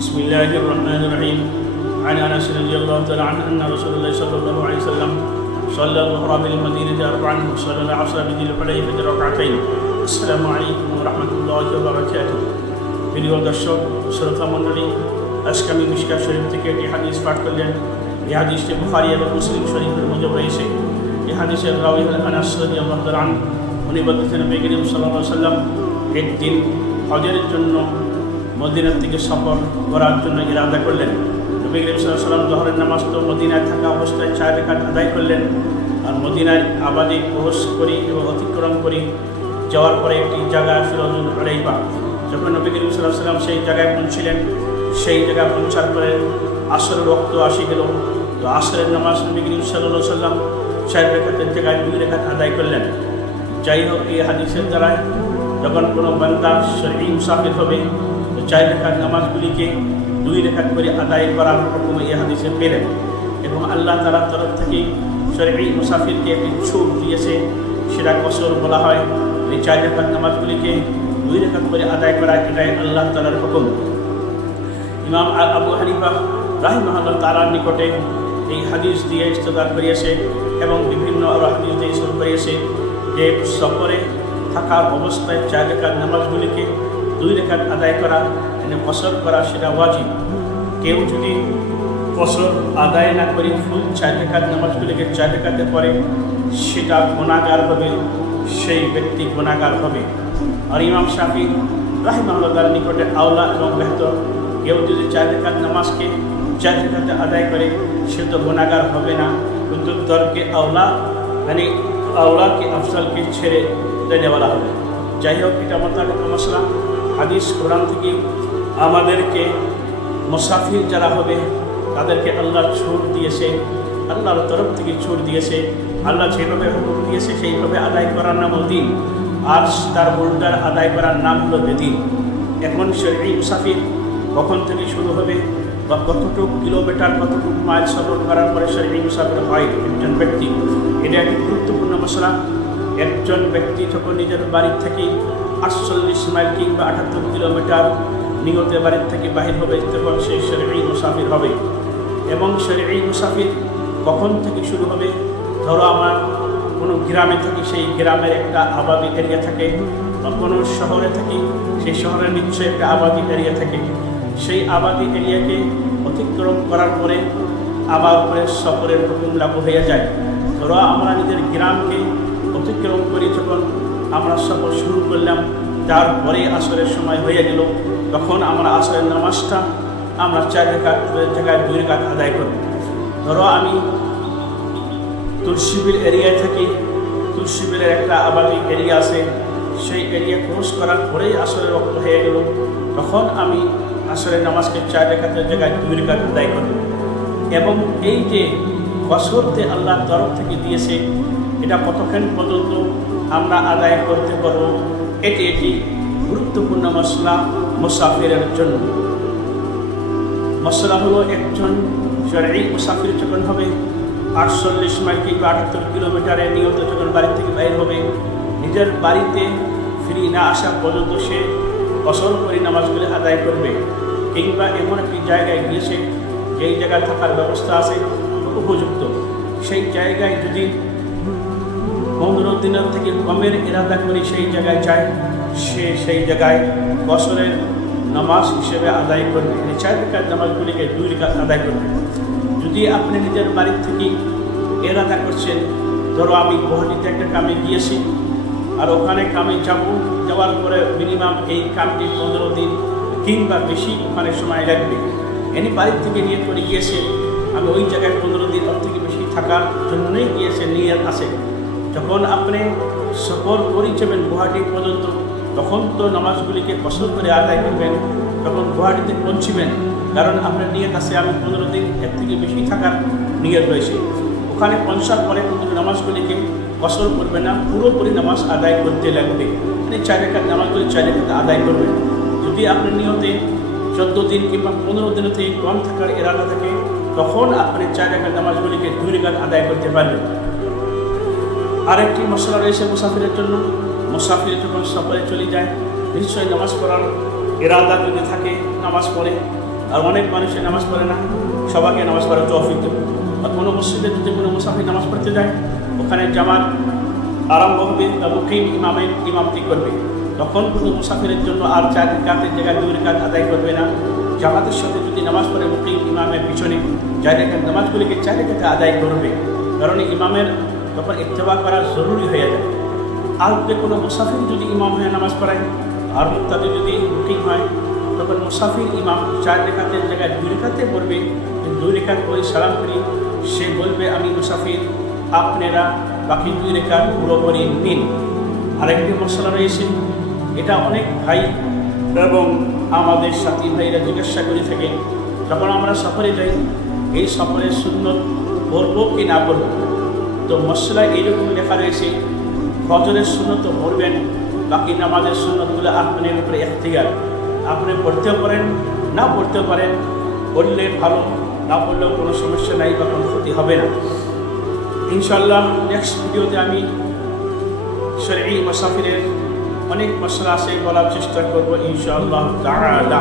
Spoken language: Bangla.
بسم الله الرحمن الرحيم عن انس رضي الله تعالى عنه ان رسول الله صلى الله عليه وسلم صلى الظهر بالمدينه اربعا وصلى العصر بذي الحليفه ركعتين السلام عليكم ورحمه الله وبركاته প্রিয় দর্শক শ্রোতা মণ্ডলী, আজকে আমি মিশকাত শরীফ থেকে একটি হাদিস পাঠ করলেন। এই হাদিসটি বুখারী এবং মুসলিম শরীফের মধ্যে রয়েছে। এই হাদিসের রাওয়ী হলেন আনাস রাদিয়াল্লাহু তাআলা আনহু। উনি বলতেছেন, নবী করিম সাল্লাল্লাহু আলাইহি ওয়াসাল্লাম একদিন হজের জন্য মদিনা থেকে সফর করার জন্য ইরাদা করলেন। নবী করিম সাল্লাল্লাহু আলাইহি ওয়াসাল্লাম জোহরের নামাজ তো মদিনায় থাকা অবস্থায় 4 রাকাত আদায় করলেন। আর মদিনায় আবাদে প্রবেশ করি এবং অতিক্রম করি যাওয়ার পরে একটি জায়গা ছিল হুলাইফা। যখন নবী করিম সাল্লাল্লাহু আলাইহি ওয়াসাল্লাম সেই জায়গায় পৌঁছিলেন, সেই জায়গায় পৌঁছার পরে আসরের ওয়াক্ত আসি গেল। তো আসরের নামাজ নবী করিম সাল্লাল্লাহু আলাইহি ওয়াসাল্লাম 4 রাকাতের জায়গায় 2 রাকাত আদায় করলেন। যাই হোক, এই হাদিসের দ্বারা যখন কোনো বান্দা শরঈ মুসাফির হবে তো 4 রাকাত নামাজগুলিকে 2 রাকাত করে আদায় করার হুকুম এই হাদিসে পেলেন। এবং আল্লাহ তাআলার তরফ থেকে শরঈ মুসাফিরকে একটি ছুট দিয়েছে, সেটা কসর বলা হয়। এই 4 রাকাত নামাজগুলিকে 2 রাকাত করে আদায় করা, এটাই আল্লাহ তাআলার হুকুম। ইমাম আবু হানিফা রাহিমাহুল্লাহ তাআলার নিকটে এই হাদিস দিয়ে ইস্তেদলাল করিয়েছে এবং বিভিন্ন হাদিস দিয়ে ইস্তেদলাল করিয়েছে যে সফরে থাকা অবস্থায় 4 রাকাত নামাজগুলিকে 2 রাকাত আদায় করা, মানে কসর করা, সেটা ওয়াজিব। কেউ যদি কসর আদায় না করে ফুল 4 রাকাত নামাজগুলিকে 4 রাকাতে পড়ে, সেটা গুনাহগার হবে, সেই ব্যক্তি গুনাহগার হবে। আর ইমাম শাফি রাহিমাহুল্লাহ তাআলার নিকটে আওলা এবং বেহতর, কেউ যদি 4 রাকাত নামাজকে 4 রাকাতে আদায় করে সে তো গুনাহগার হবে না, কিন্তু দরকে আওলা, মানে আওলাকে আফসালকে ছেড়ে দেওয়া হবে। যাই হোক, এটা মোতাবেক মশলা হাদিস কোরআন থেকে আমাদেরকে মুসাফির যারা হবে তাদেরকে আল্লাহ ছুট দিয়েছে, আল্লাহর তরফ থেকে ছুট দিয়েছে। আল্লাহ যেভাবে হুকুম দিয়েছে সেইভাবে আদায় করার নাম দিন, আর তার উল্টার আদায় করার নাম হলো বেদিন। এখন শরঈ মুসাফির কখন থেকে শুরু হবে বা কতটুকু কিলোমিটার, কতটুকু মাইল সফর করার পরে শরঈ মুসাফির হয় একজন ব্যক্তি, এটা একটি গুরুত্বপূর্ণ মশলা। একজন ব্যক্তি যখন নিজের বাড়ির থেকে 48 মাইল কিংবা 78 কিলোমিটার নিয়তে বাড়ির থেকে বাহির হবে, তখন সে শরঈ মুসাফির হবে। এবং শরঈ মুসাফির কখন থেকে শুরু হবে? ধরো আমরা কোনো গ্রামে থাকি, সেই গ্রামের একটা আবাদি এরিয়া থাকে, বা কোনো শহরে থাকি, সেই শহরের নিশ্চয়ই একটা আবাদি এরিয়া থাকে। সেই আবাদি এরিয়াকে অতিক্রম করার পরে আবার পরে সফরের হুকুম লাগু হয়ে যায়। ধরো আমরা নিজের গ্রামকে অতিক্রম করি, যখন আমরা সফর শুরু করলাম, তারপরে আসরের সময় হয়ে গেল, তখন আমরা আসরের নামাজটা আমরা 4 রাকাত জায়গায় 2 রাকাত আদায় করব। ধরো আমি তুলসীবিল এরিয়ায় থাকি, তুলসীবিলের একটা আবাদি এরিয়া আছে, সেই এরিয়া ক্রস করার পরেই আসরের ওয়াক্ত হয়ে গেল, তখন আমি আসরের নামাজকে 4 রাকাতের জায়গায় 2 রাকাত আদায় করব। এবং এই যে কসরতে আল্লাহর তরফ থেকে দিয়েছে, এটা কতক্ষণ পর্যন্ত আমরা আদায় করতে পারব, এটি একটি গুরুত্বপূর্ণ মশলা মুসাফিরের জন্য। মশলা হলো, একজন শরঈ মুসাফির যখন হবে 48 মাইল কিংবা 78 কিলোমিটারের নিয়ত যখন বাড়ি থেকে বাইর হবে, নিজের বাড়িতে ফিরে না আসা পর্যন্ত সে কসর করে নামাজগুলি আদায় করবে। কিংবা এমন একটি জায়গায় গিয়েছে যেই জায়গায় থাকার ব্যবস্থা আছে উপযুক্ত, সেই জায়গায় যদি 15 দিনের থেকে কমের ইরাদা করে সেই জায়গায় যায়, সে সেই জায়গায় কসরের নামাজ হিসেবে আদায় করবে, 4 রাকাত নামাজগুলিকে 2 রাকাত আদায় করবে। যদি আপনি নিজের বাড়ির থেকে ইরাদা করছেন, ধরো আমি গুয়াহাটিতে একটা কামে গিয়েছি, আর ওখানে কামে যাওয়ার পরে মিনিমাম এই কামটি 15 দিন কিংবা বেশি ওখানে সময় লাগবে, এনে বাড়ির থেকে নিয়ত করে গিয়েছে আমি ওই জায়গায় 15 দিন ওর থেকে বেশি থাকার জন্যই গিয়েছে, নিয়ত আছে। যখন আপনি সফর করে যাবেন গুয়াহাটি পর্যন্ত, তখন তো নামাজগুলিকে কসর করে আদায় করবেন। তখন গুয়াহাটিতে পৌঁছবেন, কারণ আপনার নিয়ত আছে আমি 15 দিন এর থেকে বেশি থাকার নিয়ত রয়েছে। ওখানে পৌঁছার পরে কিন্তু নামাজগুলিকে কসর করবে না, পুরোপুরি নামাজ আদায় করতে লাগবে, মানে 4 রাকাত নামাজগুলি 4 রাকাত আদায় করবেন। যদি আপনার নিয়তে 14 দিন কিংবা 15 দিনের থেকে কম থাকার ইরাদা থাকে, তখন আপনি 4 রাকাত নামাজগুলিকে 2 রাকাত আদায় করতে পারবেন। আরেকটি মশলা রয়েছে মুসাফিরের জন্য। মুসাফির যখন সফরে চলে যায়, নিশ্চয়ই নামাজ পড়ার ইরাদা যদি থাকে নামাজ পড়ে, আর অনেক মানুষের নামাজ পড়ে না, সবাইকে নামাজ পড়ার তৌফিক দেব। আর কোনো মসজিদে যদি কোনো মুসাফির নামাজ পড়তে যায়, ওখানে জামাত আরম্ভ হবে এবং ইমামতি করবে, তখন কোনো মুসাফিরের জন্য আর 4 রাকাতের জায়গায় 2 রাকাত আদায় করবে না। জামাতের সাথে যদি নামাজ পড়ে মুকিম ইমামের পিছনে 4 রাকাত নামাজগুলিকে 4 রাকাতে আদায় করবে, কারণ ইমামের তখন ইত্তেবা করা জরুরি হয়ে যায়। আর যদি কোনো মুসাফির যদি ইমাম হয়ে নামাজ পড়ায় আর মুক্তাদি যদি মুকিম হয়, তখন মুসাফির ইমাম 4 রাকাতের জায়গায় 2 রাকাতে পড়বে। 2 রাকাত পরে সালাম করি, সে বলবে আমি মুসাফির, আপনারা বাকি 2 রাকাত পুরো করে নিন। আরেকটি মশলা রয়েছে, এটা অনেক ভাই এবং আমাদের সাথী ভাইরা জিজ্ঞাসা করে থাকে, যখন আমরা সফরে যাই এই সফরের সুন্নত পড়বো কি না পড়বো। তো মশলা এইরকম লেখা রয়েছে, ফজরের সুন্নত পড়বেন, বাকি নামাজের সুন্নতগুলো আপনার উপরে ইখতিয়ার, আপনি পড়তেও পারেন না পড়তেও পারেন, পড়লে ভালো, না পড়লেও কোনো সমস্যা নাই বা কোনো ক্ষতি হবে না। ইনশাআল্লাহ নেক্সট ভিডিওতে আমি শরঈ মুসাফিরের অনেক মশলা আছে বলার চেষ্টা করবো ইনশাআল্লাহ তাআলা।